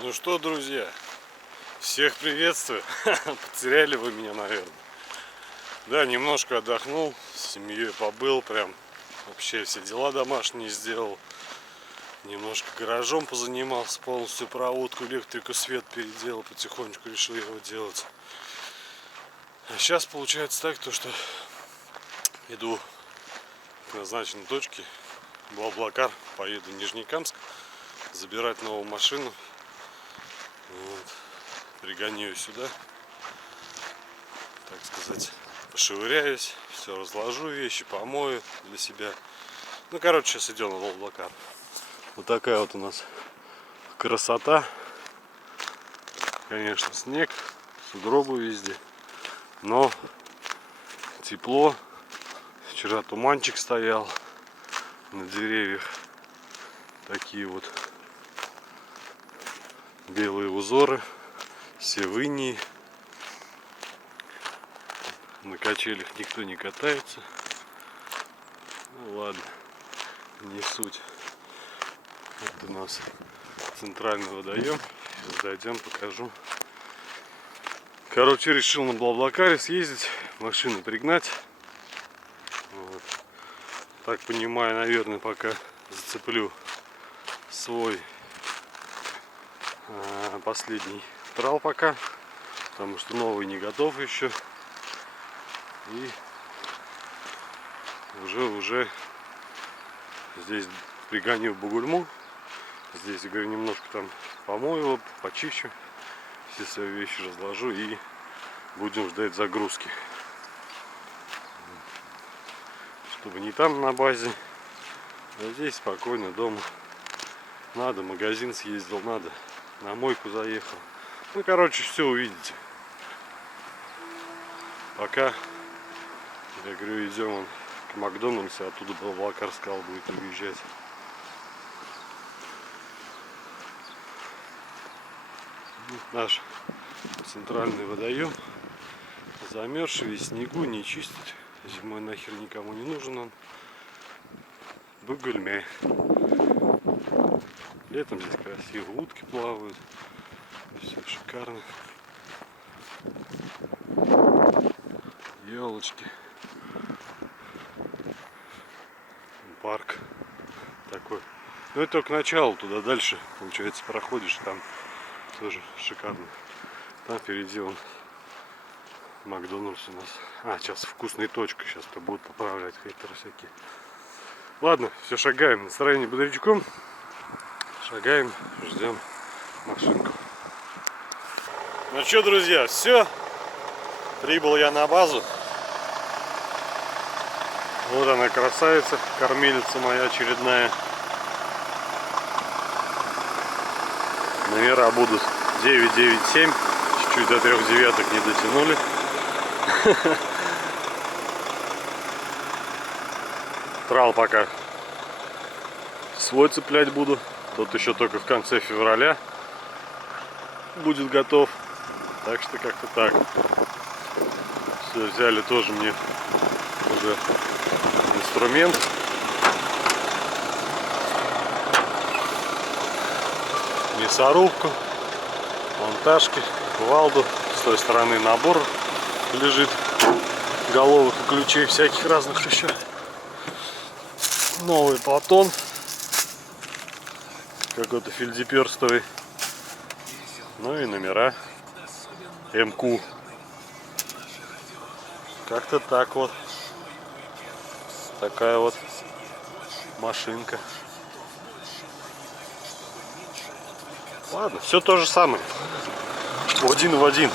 Ну что, друзья, всех приветствую. Потеряли вы меня, наверное. Да, немножко отдохнул, с семьей побыл, прям вообще все дела домашние сделал. Немножко гаражом позанимался, полностью проводку, электрику, свет переделал, потихонечку решил его делать. А сейчас получается так, то что иду к назначенной точке, Блаблакар, поеду в Нижнекамск забирать новую машину. Вот. Пригоню ее сюда, так сказать, пошевыряюсь, все разложу, вещи помою для себя. Ну, короче, сейчас идем на Блаблакар. Вот такая вот у нас красота. Конечно, снег, сугробы везде, но тепло. Вчера туманчик стоял на деревьях. Такие вот белые узоры, все в инии. На качелях никто не катается. Ну ладно, не суть. Это у нас центральный водоем. Сейчас дойдем, покажу. Короче, решил на Блаблакаре съездить, машину пригнать. Вот. Так понимаю, наверное, пока зацеплю свой последний трал пока, потому что новый не готов еще. И уже здесь пригоню Бугульму. Здесь, я говорю, немножко там помою его, почищу, все свои вещи разложу и будем ждать загрузки. Чтобы не там на базе, а здесь спокойно дома. Надо, в магазин съездил, надо, на мойку заехал. Ну, короче, все увидите. Пока, я говорю, идем к Макдональдсу, оттуда Блаблакар сказал, будет уезжать. Наш центральный водоем замерзший, весь в снегу, не чистить. Зимой нахер никому не нужен он. Бугульме. Летом здесь красиво, утки плавают. Все шикарно. Елочки. Парк такой. Ну это только начало, туда дальше, получается, проходишь, там тоже шикарно. Там впереди он Макдональдс у нас. Сейчас вкусная точка, сейчас то будут поправлять хейтеры всякие. Ладно, все, шагаем. Настроение бодрячком. Шагаем, ждем машинку. Ну что, друзья, все. Прибыл я на базу. Вот она, красавица, кормилица моя очередная. Номера будут 997. Чуть-чуть до 3 девяток не дотянули. Трал пока свой цеплять буду. Тот еще только в конце февраля будет готов. Так что как-то так. Все, взяли тоже мне уже инструмент. Мясорубку, монтажки, кувалду. С той стороны набор лежит головок и ключей всяких разных еще. Новый Платон. Какой-то фельдеперстовый. Ну и номера МК. Как-то так вот. Такая вот машинка. Ладно, все то же самое. Один в один.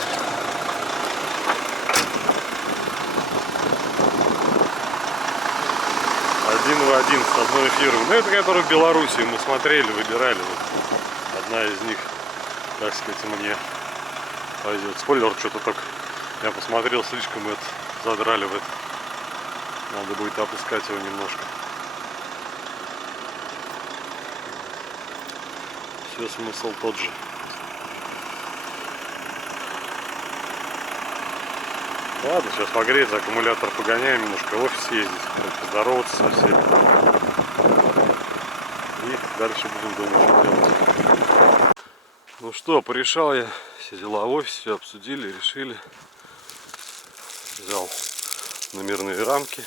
Один в один с одной фирмы. Ну это который в Беларуси мы смотрели, выбирали. Вот одна из них, так сказать, мне пойдет. Спойлер, что-то только я посмотрел, слишком это задрали в это. Надо будет опускать его немножко. Все, смысл тот же. Ладно, сейчас погреется, аккумулятор погоняем, немножко в офис ездить, поздороваться со всеми. И дальше будем думать, что делать. Ну что, порешал я все дела в офисе, все обсудили, решили. Взял номерные рамки,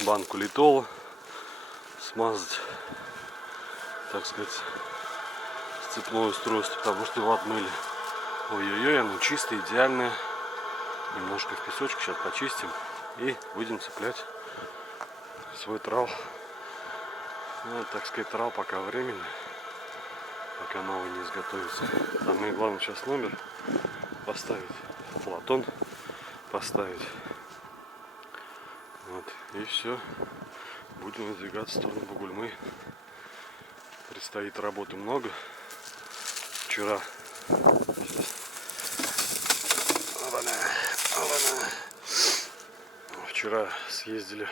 банку литола, смазать, так сказать, сцепное устройство, потому что его отмыли. Ой-ой-ой, оно чистое, идеальное. Немножко в песочке сейчас почистим и будем цеплять свой трал. Ну, так сказать, трал пока временно, пока новый не изготовится. Самое главное сейчас номер поставить, флотон поставить. Вот, и все. Будем выдвигаться в сторону Бугульмы. Предстоит работы много. Вчера съездили,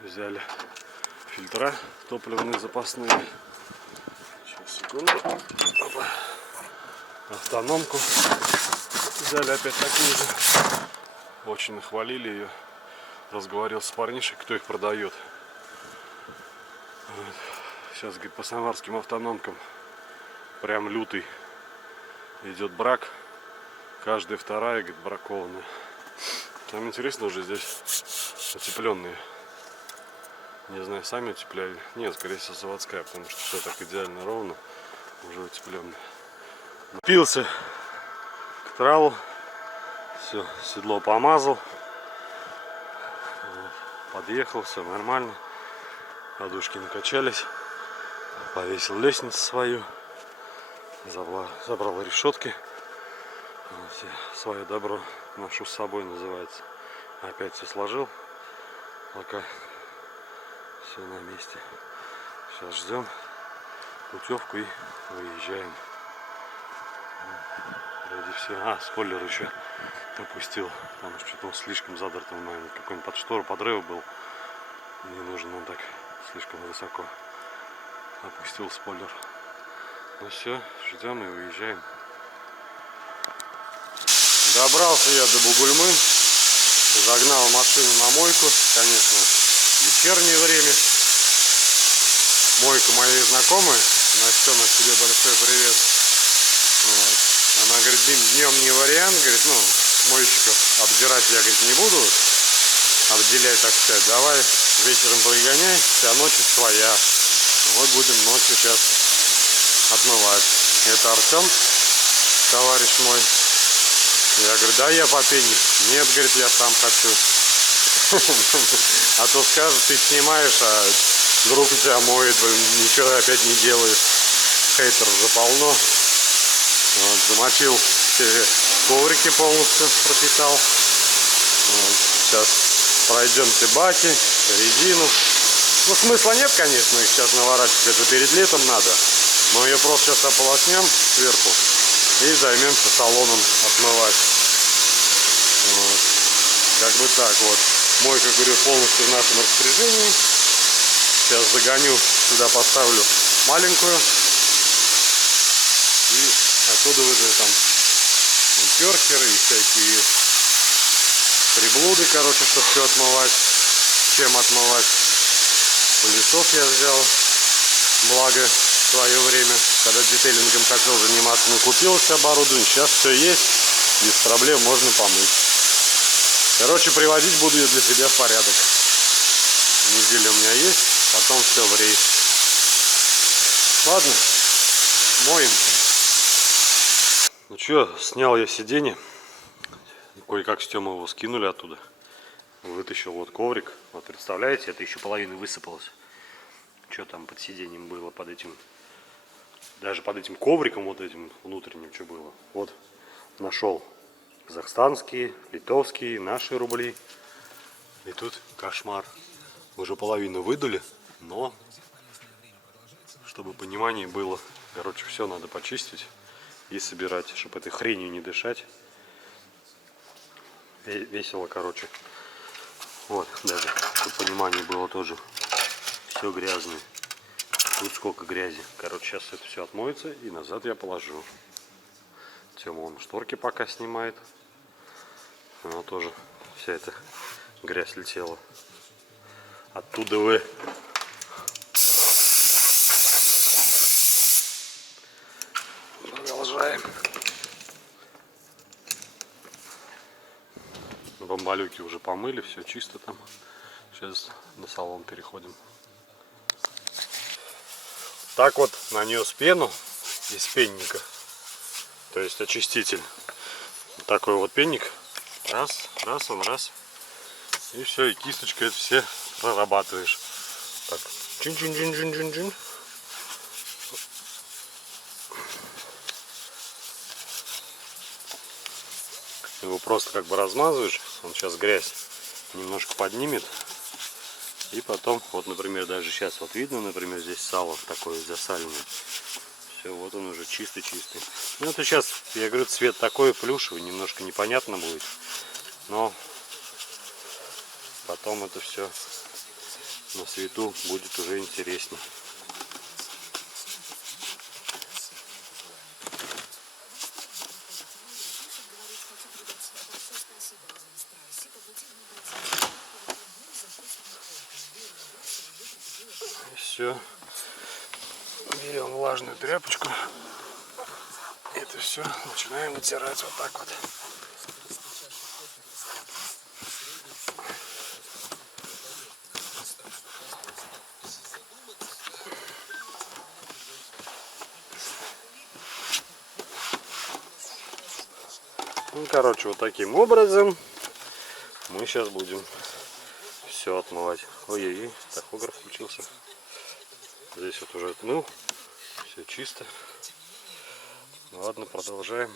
взяли фильтра топливные запасные. Сейчас, секунду. Опа. Автономку взяли опять такую же. Очень нахвалили ее. Разговаривал с парнишей, кто их продает. Вот. Сейчас, говорит, по самарским автономкам прям лютый идет брак. Каждая вторая, говорит, бракованная. Там интересно, уже здесь утепленные. Не знаю, сами утепляли. Нет, скорее всего, заводская, потому что все так идеально ровно. Уже утепленная. Напился к тралу. Все, седло помазал. Подъехал, все нормально. Подушки накачались. Повесил лестницу свою. Забрал решетки. Свое добро ношу с собой, называется. Опять все сложил. Пока все на месте. Сейчас ждем путевку и выезжаем. Вроде все. Спойлер еще опустил. Потому что что-то он слишком задротом, наверное, какой-нибудь под штору подрыв был. Не нужен он так слишком высоко. Опустил спойлер. Ну все, ждем и выезжаем. Добрался я до Бугульмы. Загнал машину на мойку. Конечно, вечернее время. Мойка моей знакомой. Настена, тебе большой привет. Вот. Она говорит, днем не вариант. Говорит, мойщиков обдирать я, говорит, не буду. Обделять, так сказать. Давай вечером пригоняй. Вся ночь своя. Вот будем ночью сейчас отмывать. Это Артем, товарищ мой. Я говорю, да, я по пене. Нет, говорит, я сам хочу. А то скажут, ты снимаешь, а друг у тебя моет, ничего опять не делаешь. Хейтеров заполно. Вот, замочил все коврики полностью, пропитал. Вот, сейчас пройдем все баки, резину. Смысла нет, конечно, их сейчас наворачивать. Это перед летом надо. Мы ее просто сейчас ополоснем сверху и займемся салоном отмывать. Вот. Как бы так вот. Мойка, говорю, полностью в нашем распоряжении. Сейчас загоню, сюда поставлю маленькую. И оттуда уже там керхеры и всякие приблуды, короче, чтобы все отмывать. Чем отмывать. Пылесос я взял. Благо в свое время, когда детейлингом хотел заниматься, купил все оборудование. Сейчас все есть, без проблем можно помыть. Короче, приводить буду ее для себя в порядок. Неделя у меня есть, потом все в рейс. Ладно, моем. Ну что, снял я сиденье. Кое-как с Тёмой его скинули оттуда. Вытащил вот коврик. Вот представляете, это еще половина высыпалась. Что там под сиденьем было, под этим, даже под этим ковриком вот этим внутренним, что было. Вот нашел казахстанские, литовские, наши рубли. И тут кошмар. Уже половину выдули, но чтобы понимание было, короче, все надо почистить и собирать, чтобы этой хренью не дышать. Весело, короче. Вот, даже чтобы понимание было тоже. Все грязное. Тут сколько грязи. Короче, сейчас это все отмоется и назад я положу. Тема он шторки пока снимает. Она тоже вся эта грязь летела. Оттуда вы. продолжаем. Бамбалюки уже помыли, все чисто там. Сейчас на салон переходим. Так вот нанес пену из пенника, то есть очиститель. Такой вот пенник. Раз, раз, он раз. И все, и кисточкой это все прорабатываешь. Так, чин-чин-чин-чин-чин-чин. Его просто как бы размазываешь, он сейчас грязь немножко поднимет. И потом, вот, например, даже сейчас вот видно, например, здесь сало такое засаленное. Все, вот он уже чистый-чистый. Ну, это сейчас, я говорю, цвет такой плюшевый, немножко непонятно будет. Но потом это все на свету будет уже интереснее. Все, берем влажную тряпочку, это все начинаем вытирать вот так вот. Ну, короче, вот таким образом мы сейчас будем все отмывать. Ой-ой-ой, тахограф включился. Здесь вот уже отмыл, все чисто. Ладно, продолжаем.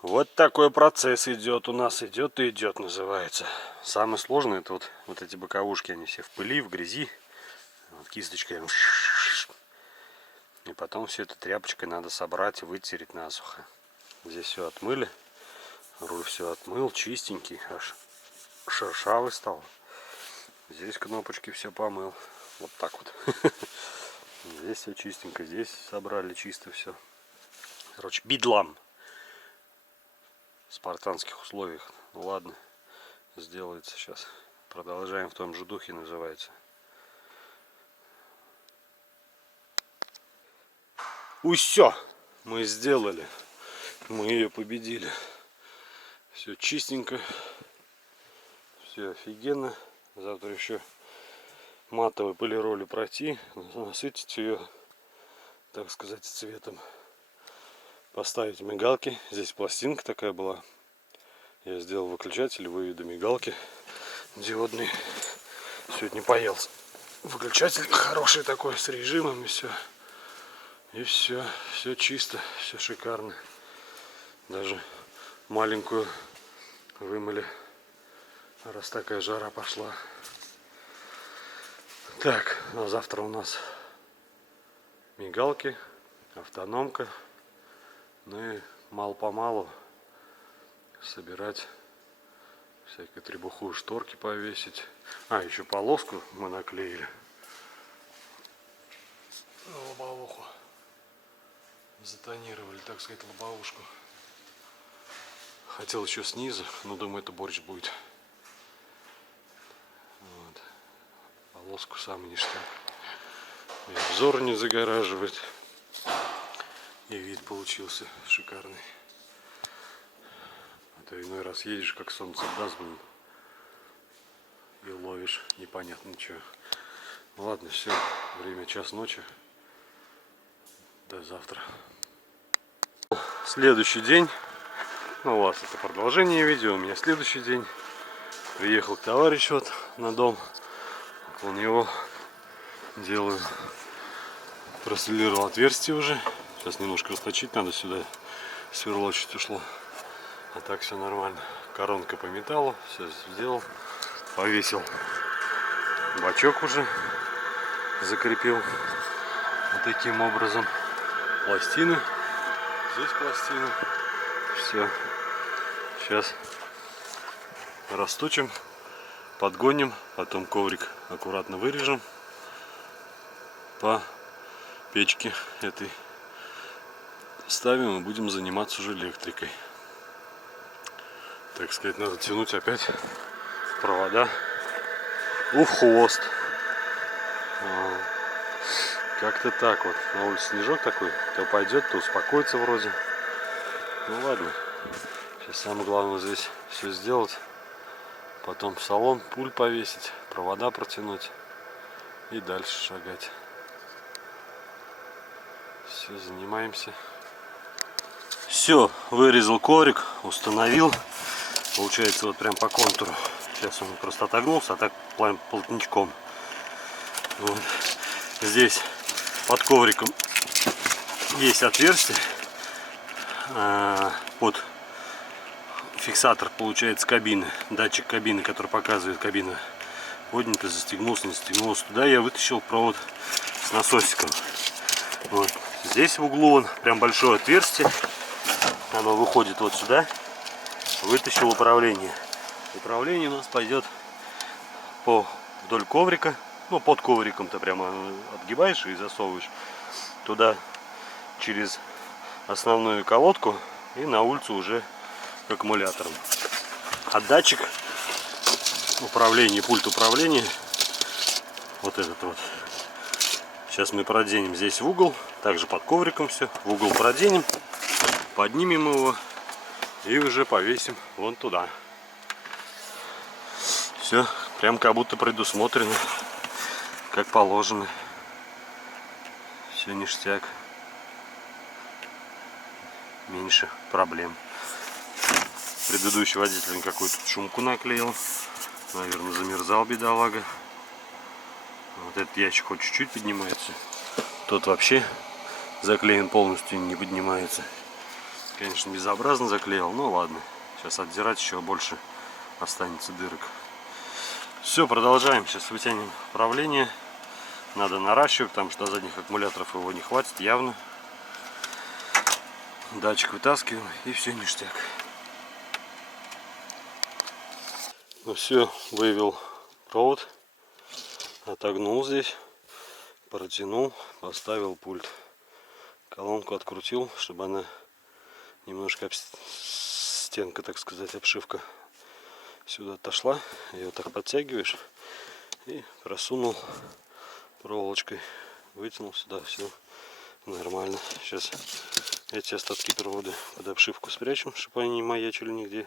Вот такой процесс идет у нас, идет и идет, называется. Самое сложное это вот эти боковушки, они все в пыли, в грязи. Вот кисточкой. И потом все это тряпочкой надо собрать и вытереть насухо. Здесь все отмыли. Руль все отмыл, чистенький, аж шершавый стал. Здесь кнопочки все помыл. Вот так вот. Здесь все чистенько. Здесь собрали чисто все. Короче, бидлам. В спартанских условиях. Ну ладно. Сделается сейчас. Продолжаем в том же духе, называется. Все. Мы сделали. Мы ее победили. Все чистенько. Все офигенно. Завтра еще матовой полиролью пройти, насытить ее, так сказать, цветом. Поставить мигалки. Здесь пластинка такая была. Я сделал выключатель, выведу мигалки диодные. Сегодня поелся. Выключатель хороший такой, с режимом и все. И все, все чисто, все шикарно. Даже маленькую вымыли, раз такая жара пошла. Так, на завтра у нас мигалки, автономка. Ну и мало-помалу собирать всякую требуху, шторки повесить. А, еще полоску мы наклеили на лобовуху. Затонировали, так сказать, лобовушку. Хотел еще снизу, но думаю, это борщ будет. Вот. Полоску сам ништяк. И обзор не загораживает. И вид получился шикарный. А то иной раз едешь, как солнце даст, и ловишь непонятно чего. Ладно, все, время час ночи. До завтра. Следующий день. Ну, у вас это продолжение видео. У меня следующий день. Приехал к товарищу вот на дом. Около него делаю. Просверлировал отверстие уже. Сейчас немножко расточить надо сюда. Сверло чуть ушло. А так все нормально. Коронка по металлу. Все сделал. Повесил. Бачок уже закрепил. Вот таким образом. Пластины. Здесь пластины. Все. Сейчас расточим. Подгоним. Потом коврик аккуратно вырежем. По печке этой ставим и будем заниматься уже электрикой. Так сказать, надо тянуть опять провода в хвост. Как-то так вот. На улице снежок такой. То пойдет, то успокоится вроде. Ну ладно. Сейчас самое главное здесь все сделать. Потом в салон пульт повесить, провода протянуть и дальше шагать. Все, занимаемся. Все, вырезал коврик, установил. Получается вот прям по контуру. Сейчас он просто отогнулся, а так прям полотничком. Вот. Здесь под ковриком есть отверстие под фиксатор, получается, кабины, датчик кабины, который показывает кабина поднята, застегнулся, не застегнулся. Туда я вытащил провод с насосиком. Вот. Здесь в углу он прям большое отверстие, оно выходит вот сюда. Вытащил управление. Управление у нас пойдет вдоль коврика, ну под ковриком-то прямо отгибаешь и засовываешь туда через основную колодку и на улицу уже к аккумуляторам. А датчик управления, пульт управления, вот этот вот, сейчас мы проденем здесь в угол, также под ковриком все, в угол проденем, поднимем его и уже повесим вон туда. Все прям как будто предусмотрено, как положено. Все ништяк. Меньше проблем. Предыдущий водитель какую-то шумку наклеил. Наверное, замерзал бедолага. Вот этот ящик хоть чуть-чуть поднимается. Тот вообще заклеен полностью, не поднимается. Конечно, безобразно заклеил, но ладно. Сейчас отдирать еще больше останется дырок. Все, продолжаем. Сейчас вытянем управление. Надо наращивать, потому что до задних аккумуляторов его не хватит явно. Датчик вытаскиваем и все ништяк. Ну все, вывел провод, отогнул здесь, протянул, поставил пульт. Колонку открутил, чтобы она немножко стенка, так сказать, обшивка сюда отошла. Ее так подтягиваешь и просунул проволочкой, вытянул сюда, все нормально. Сейчас эти остатки провода под обшивку спрячем, чтобы они не маячили нигде.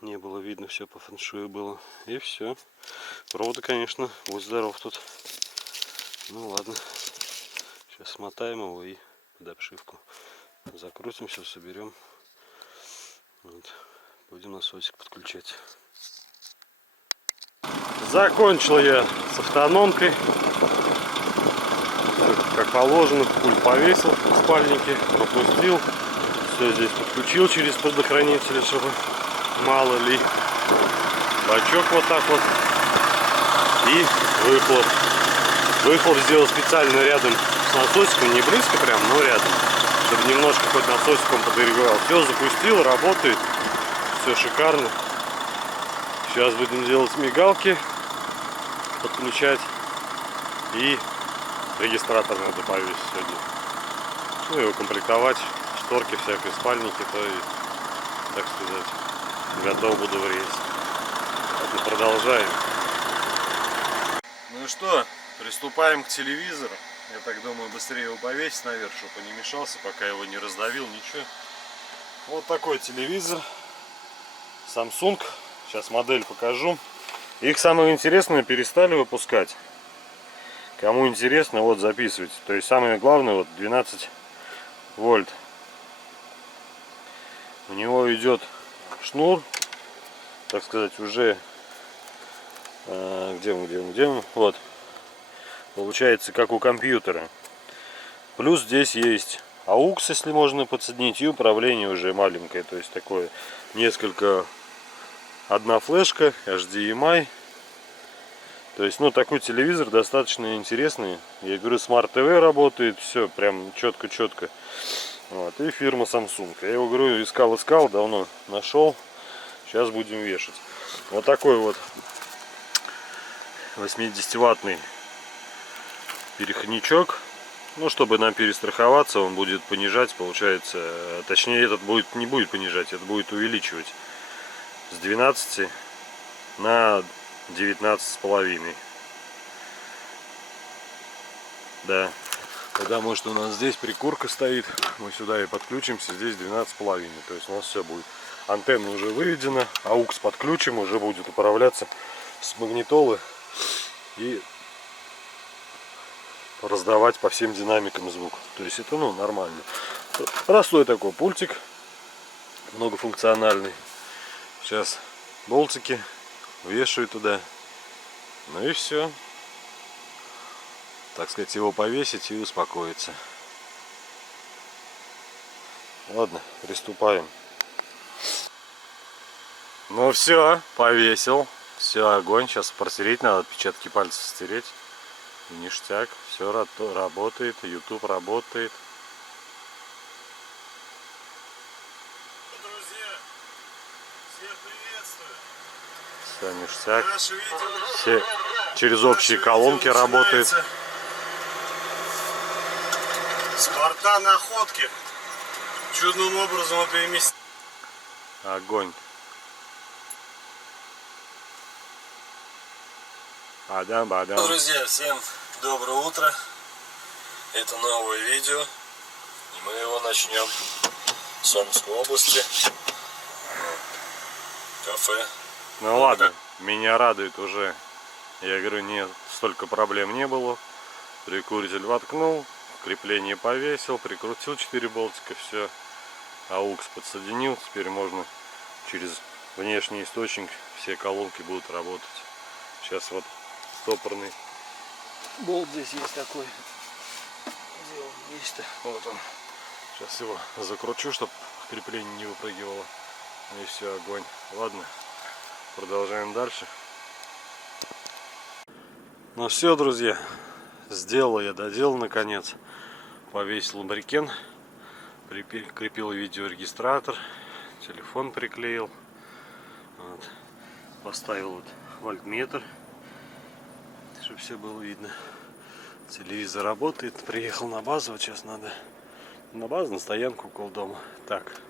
Не было видно, все по фэншую было. И все. Провода, конечно, будь здоров тут. Ну ладно. Сейчас смотаем его и под обшивку закрутим, все соберем. Вот. Будем насосик подключать. Закончил я с автономкой. Как положено, пульт повесил в спальнике, пропустил. Все здесь подключил через предохранитель, чтобы мало ли. Бачок вот так вот. И выхлоп. Выхлоп сделал специально рядом с насосиком, не близко прям, но рядом. Чтобы немножко хоть насосиком подогревал. Все, запустил, работает. Все шикарно. Сейчас будем делать мигалки. Подключать. И регистратор надо повесить сегодня. Ну и укомплектовать. Шторки всякие, спальники, то и, так сказать, готов буду в рейс. Вот, продолжаем. Ну и что, приступаем к телевизору. Я так думаю, быстрее его повесить наверх, чтобы он не мешался, пока его не раздавил, ничего. Вот такой телевизор. Samsung. Сейчас модель покажу. Их, самое интересное, перестали выпускать. Кому интересно, вот записывайте. То есть самое главное, вот 12 вольт. У него идет шнур, так сказать, уже где он? Вот. Получается, как у компьютера. Плюс здесь есть AUX, если можно подсоединить, и управление уже маленькое. То есть такое несколько. Одна флешка, HDMI. То есть, ну, такой телевизор достаточно интересный. Я говорю, Smart TV работает, все прям четко-четко. Вот. И фирма Samsung. Я его, говорю, искал, давно нашел. Сейчас будем вешать. Вот такой вот 80-ваттный переходничок. Ну, чтобы нам перестраховаться, он будет понижать, получается. Точнее, этот не будет понижать, это будет увеличивать с 12 на 19,5. Да. Потому что у нас здесь прикурка стоит. Мы сюда и подключимся. Здесь 12,5. То есть у нас все будет. Антенна уже выведена. AUX подключим. Уже будет управляться с магнитолы. И раздавать по всем динамикам звук. То есть это, ну, нормально. Простой такой пультик. Многофункциональный. Сейчас болтики вешаю туда. Ну и все. Так сказать, его повесить и успокоиться. Ладно, приступаем. Ну все, повесил. Все, огонь. Сейчас протереть надо, отпечатки пальцев стереть. Ништяк. Все работает. YouTube работает. Друзья, всех приветствую. Все ништяк. Все через общие колонки работает. С борта находки. Чудным образом переместить. Огонь. Адам. Друзья, всем доброе утро. Это новое видео. И мы его начнем с Омской области. Кафе. Ну ладно, меня радует уже. Я говорю, нет, столько проблем не было. Прикуритель воткнул, крепление повесил, прикрутил 4 болтика, все. AUX подсоединил, теперь можно через внешний источник все колонки будут работать. Сейчас вот стопорный болт здесь есть такой. Где он есть-то? Вот он. Сейчас его закручу, чтобы крепление не выпрыгивало. И все, огонь. Ладно, продолжаем дальше. Ну все, друзья, сделал я, доделал наконец. Повесил лубрикен, прикрепил видеорегистратор, телефон приклеил, вот. Поставил вот вольтметр, чтобы все было видно. Телевизор работает. Приехал на базу, вот сейчас надо на базу, на стоянку около дома. Так,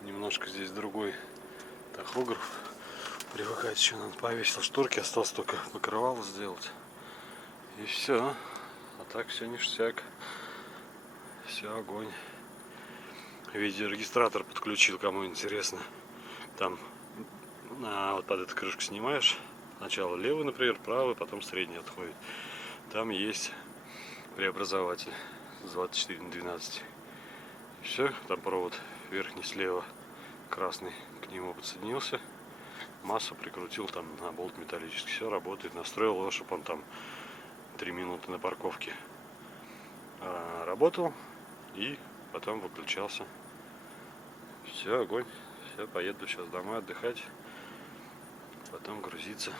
немножко здесь другой тахограф. Привыкать еще надо. Повесил шторки, осталось только покрывало сделать. И все. А так все ништяк. Все, огонь. Видеорегистратор подключил, кому интересно. Там вот под эту крышку снимаешь. Сначала левый, например, правый, потом средний отходит. Там есть преобразователь с 24 на 12. И все, там провод верхний слева красный к нему подсоединился. Массу прикрутил там на болт металлический. Все работает. Настроил его, чтобы он там 3 минуты на парковке работал и потом выключался. Все, огонь. Все, поеду сейчас домой отдыхать. Потом грузиться.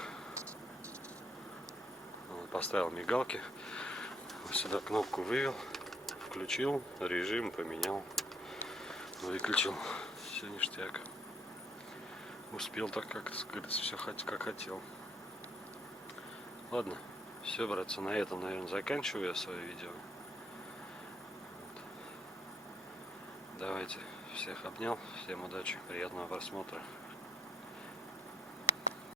Вот, поставил мигалки. Вот сюда кнопку вывел. Включил. Режим поменял. Выключил. Все ништяк. Успел так, как говорится, все как хотел. Ладно. Все, братцы, на этом, наверное, заканчиваю я свое видео. Вот. Давайте, всех обнял, всем удачи, приятного просмотра.